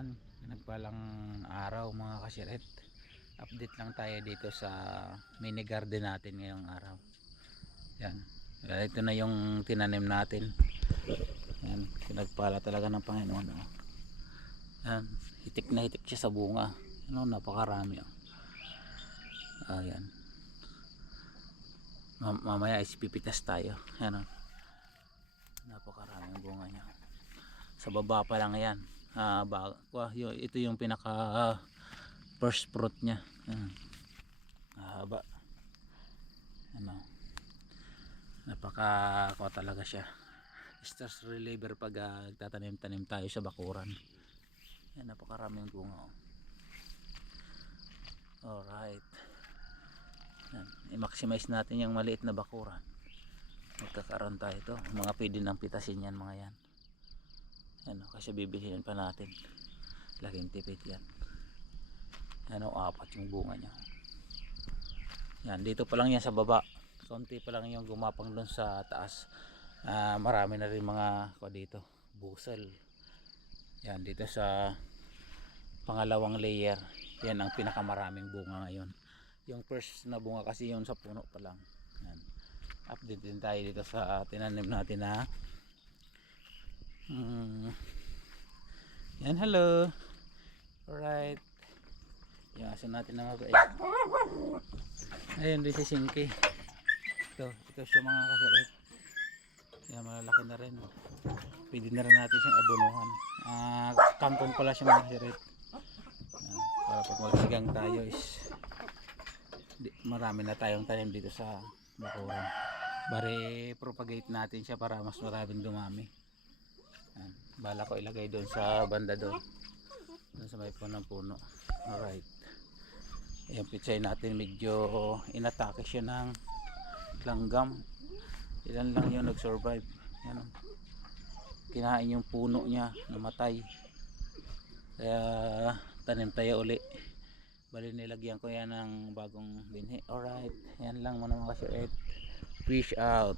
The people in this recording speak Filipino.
Yan, nagpalang araw mga kasiret. Update lang tayo dito sa mini garden natin ngayong araw. Yan, ito na yung tinanim natin. Yan, pinagpala talaga ng Panginoon. Yan, hitik na hitik siya sa bunga. Yan, napakarami. Ayan. Mamaya ispipitas tayo. Yan, napakaraming bunga niya. Sa baba pa lang yan. Ito yung pinaka first fruit niya. Haba. Ano, napaka talaga siya. Stress reliever pag tatanim-tanim tayo sa bakuran. Yan, napakaraming bunga. Alright. Yan, i-maximize natin yung maliit na bakuran. Magkakaroon tayo ito. Mga pwede nang pitasin yan, mga yan. Ano, kasi bibilihin pa natin. Laging tipid yan. Ano, apat yung bunga niya. Yan, dito pa lang yan sa baba. Konti pa lang yung gumapang doon sa taas. Marami na rin mga dito, busel. Yan, dito sa pangalawang layer. Yan ang pinakamaraming bunga ngayon. Yung first na bunga kasi yun sa puno pa lang. Yan. Update din tayo dito sa tinanim natin na yan, hello. Alright. Yung aso natin na mabait. Ayun din si Sinky. Ito siya mga kasiret. Yan, malalaki na rin. Pwede na rin natin siyang abunuhan. Kangkong pala siya mga kasiret. Para pag magsigang tayo is marami na tayong tanim dito sa bakuran. Bari propagate natin siya para mas maraming dumami. Yan. Bala ko ilagay doon sa banda doon sa may puno. Alright. Ayan, pitsay natin medyo inatake siya ng langgam. Ilan lang yung nag-survive. Yan, kinain yung puno niya, namatay. Kaya tanim tayo uli. Bali nilagyan ko yan ng bagong binhi. Alright. Yan lang muna mga kasiret. Fish out.